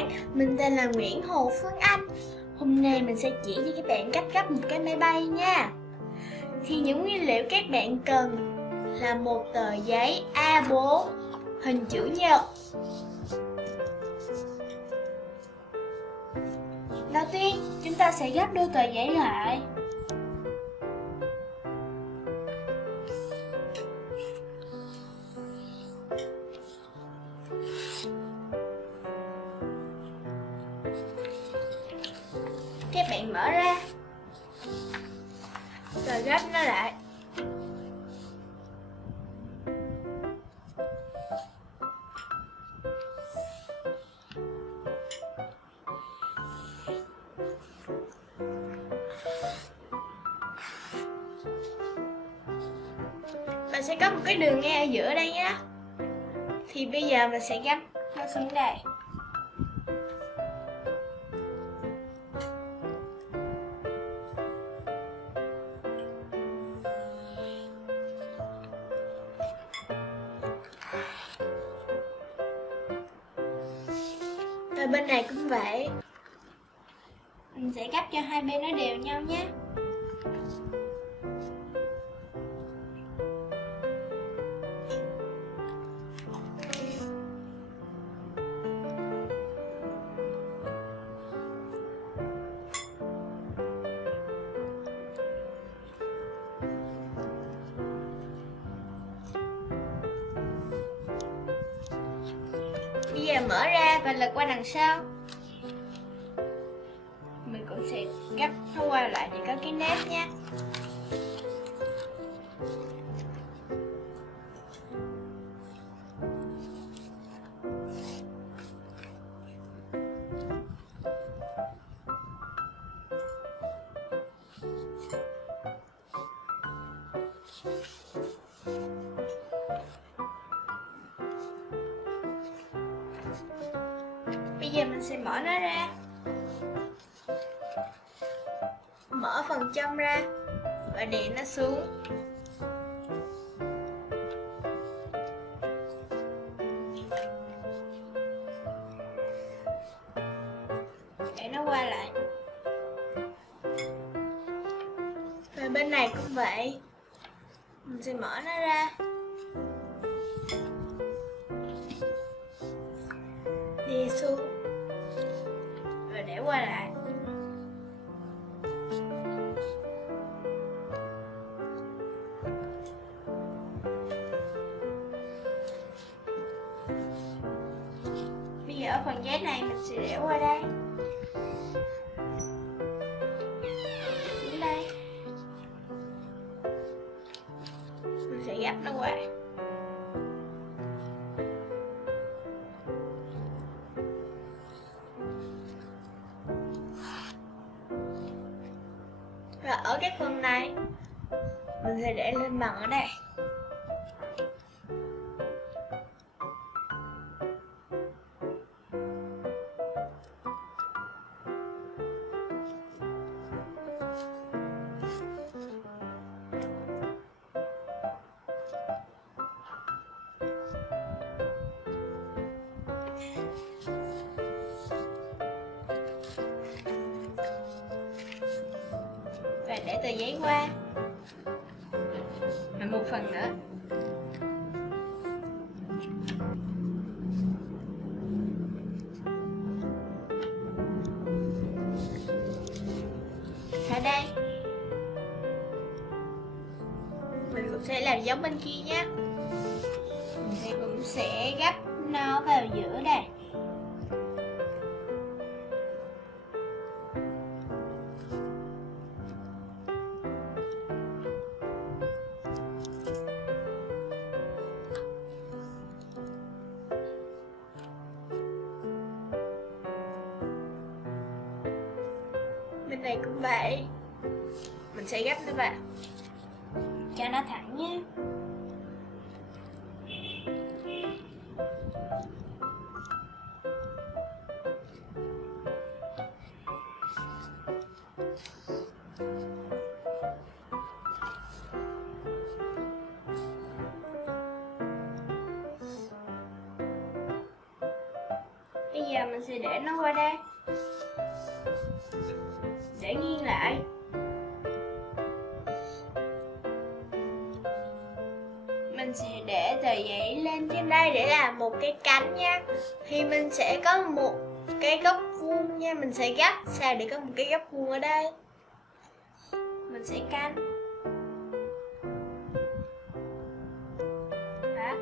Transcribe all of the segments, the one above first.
bạn, mình tên là Nguyễn Hồ Phương Anh. Hôm nay mình sẽ chỉ cho các bạn cách gấp một cái máy bay nha. Thì những nguyên liệu các bạn cần là một tờ giấy A4 hình chữ nhật. Đầu tiên, chúng ta sẽ gấp đôi tờ giấy lại. Các bạn mở ra rồi gấp nó lại. Mình sẽ có một cái đường ngay ở giữa đây nhé. Thì bây giờ mình sẽ gấp nó xuống đây. Rồi bên này cũng vậy. Mình sẽ gấp cho hai bên nó đều nhau nhé. Bây giờ mở ra và lật qua đằng sau. Mình cũng sẽ gấp nó qua lại để có cái nếp nha. Bây giờ mình sẽ mở nó ra. Mở phần trong ra và đè nó xuống. Để nó qua lại. Và bên này cũng vậy. Mình sẽ mở nó ra. Đè xuống và để qua lại. Bây giờ ở phần giấy này mình sẽ để qua đây. Xuống đây. Mình sẽ gấp nó qua. Rồi ở cái phần này mình sẽ để lên bằng ở đây. Và để tờ giấy qua. Và một phần nữa. Ở đây mình cũng sẽ làm giống bên kia nhé. Mình cũng sẽ gấp nó vào giữa đây. Bên này cũng vậy. Mình sẽ gấp nó vào cho nó thẳng nhé. Bây Bây giờ mình sẽ để nó qua đây, để nghiêng lại. Mình sẽ để tờ giấy lên trên đây để làm một cái cánh nha. Thì mình sẽ có một cái góc vuông nha. Mình sẽ gấp sao để có một cái góc vuông ở đây. Mình sẽ canh. Đó.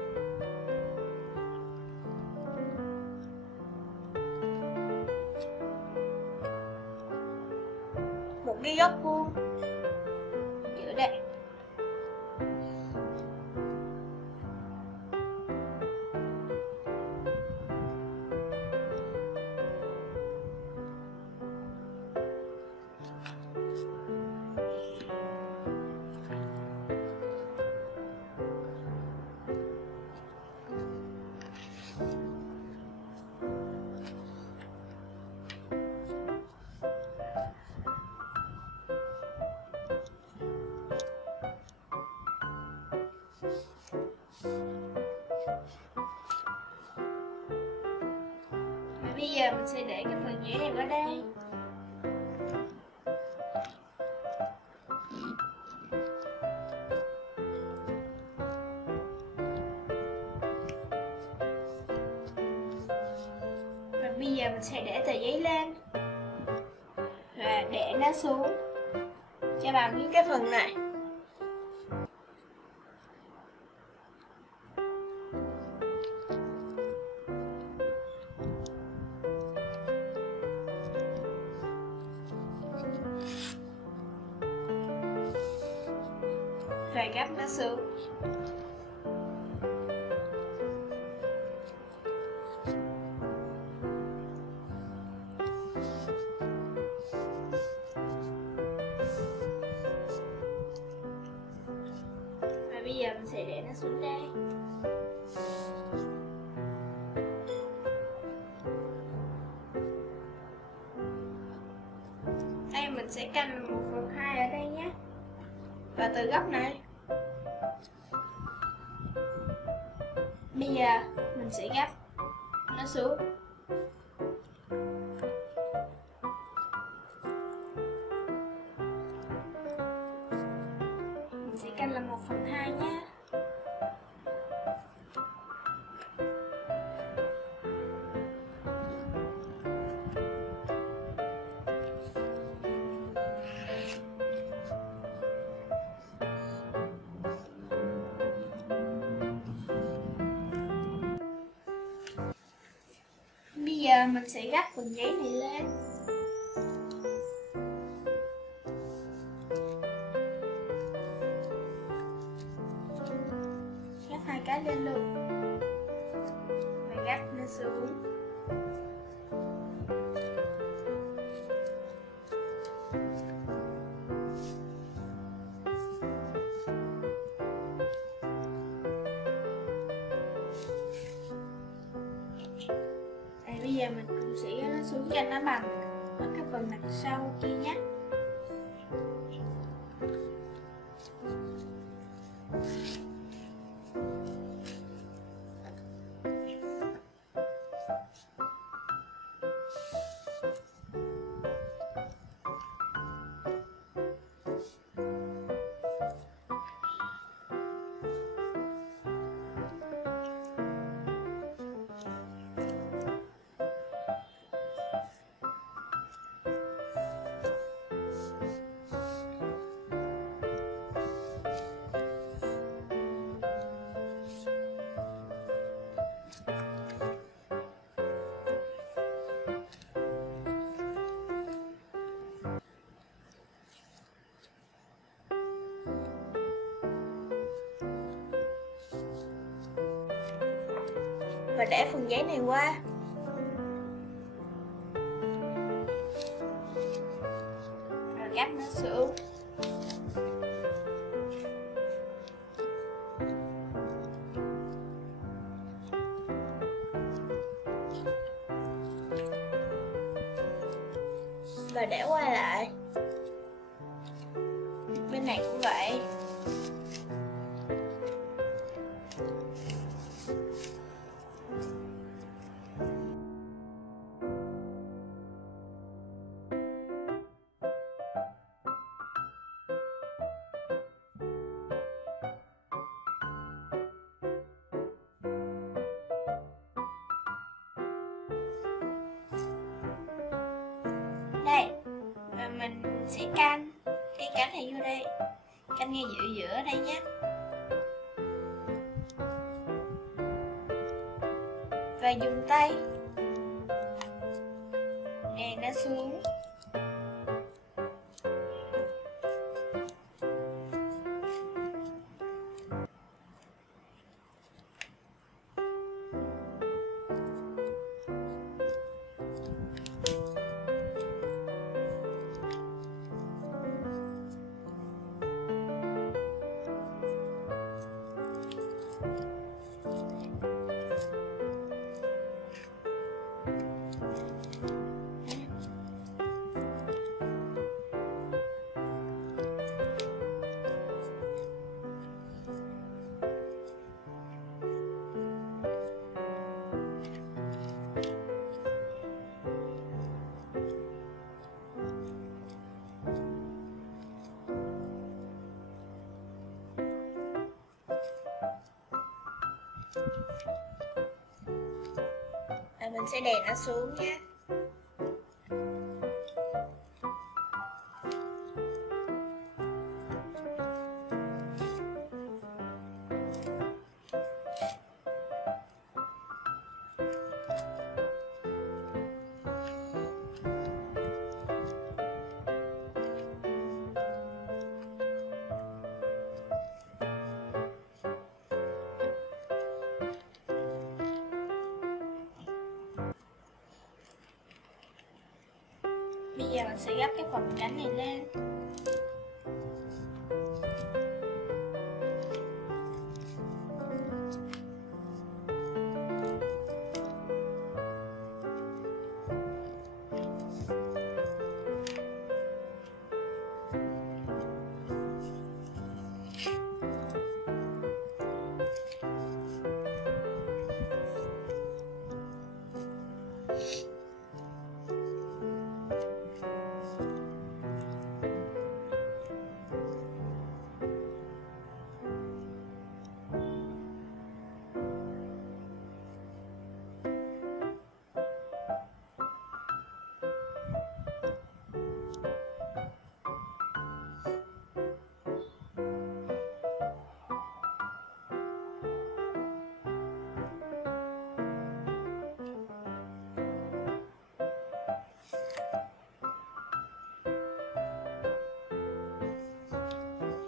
Một cái góc vuông giữa đây. Bây giờ mình sẽ để cái phần giấy này qua đây. Và bây giờ mình sẽ để tờ giấy lên và để nó xuống cho bằng những cái phần này. Và gấp nó xuống. Và bây giờ mình sẽ để nó xuống đây. Đây mình sẽ canh 1/2 ở đây nhé. Và từ góc này bây giờ mình sẽ gấp nó xuống. Mình sẽ canh là 1/2 nhé. Bây giờ mình sẽ gấp phần giấy này lên. Gấp 2 cái lên luôn. Và gấp nó xuống. Bây giờ mình cũng sẽ gắn nó xuống cho nó bằng ở cái phần mặt sau kia nhé. Và để phần giấy này qua. Rồi gấp nó xuống. Và để qua lại. Bên này cũng vậy. mình sẽ canh cái cánh này vô đây, canh ngay giữa giữa đây nhé. Và dùng tay đè nó xuống. Và mình sẽ đè nó xuống nhé. Bây giờ mình sẽ gấp cái phần cánh này lên.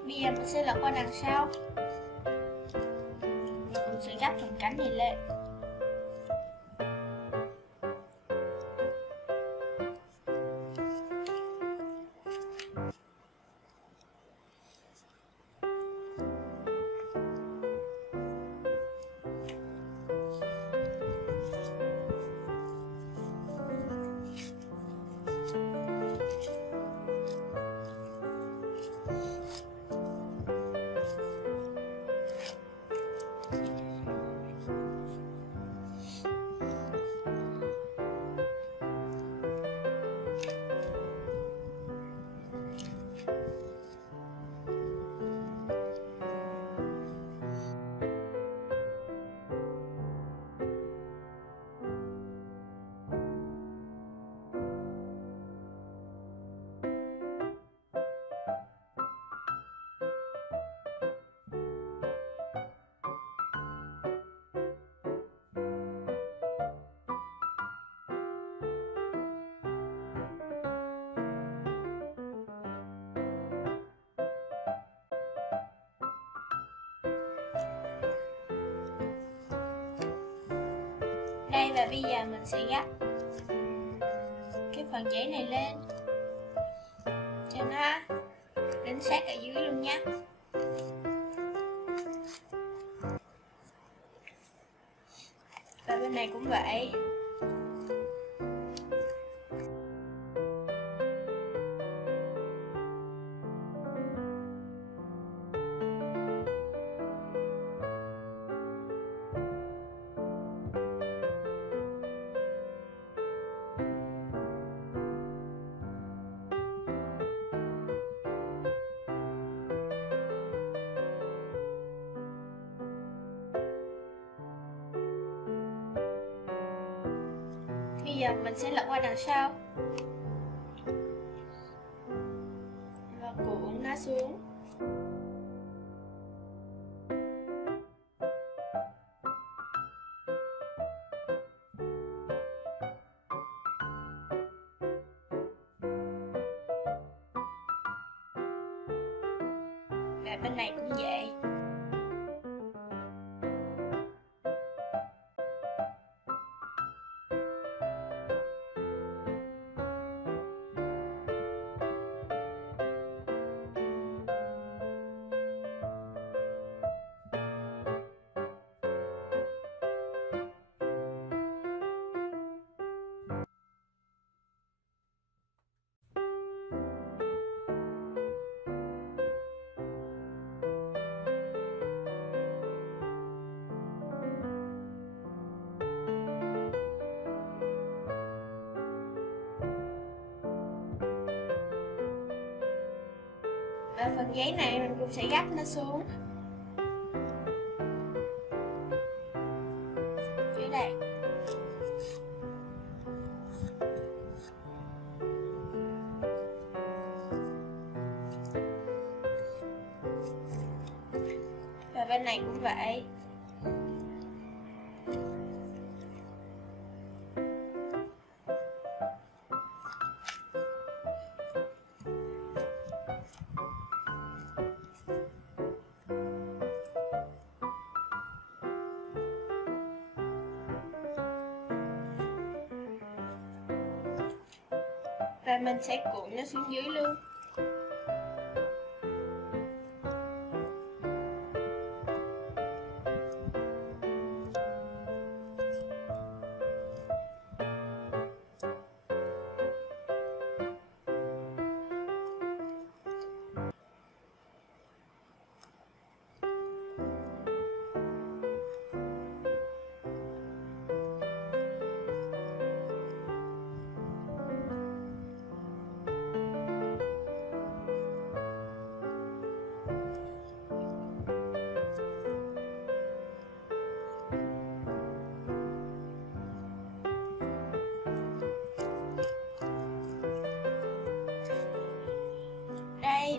Bây giờ mình sẽ lật qua đằng sau. Mình sẽ gấp phần cánh này lên. Đây, và bây giờ mình sẽ gấp cái phần giấy này lên cho nó đến sát ở dưới luôn nhé. Và bên này cũng vậy. Bây giờ mình sẽ lật qua đằng sau. Và bên này cũng vậy. Và phần giấy này mình cũng sẽ gấp nó xuống dưới đây. Và bên này cũng vậy. Và mình sẽ cuộn nó xuống dưới luôn.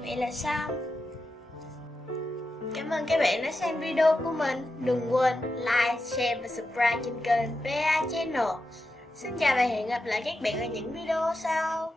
Vậy là xong. Cảm ơn các bạn đã xem video của mình. Đừng quên like, share và subscribe trên kênh PA Channel. Xin chào và hẹn gặp lại các bạn ở những video sau.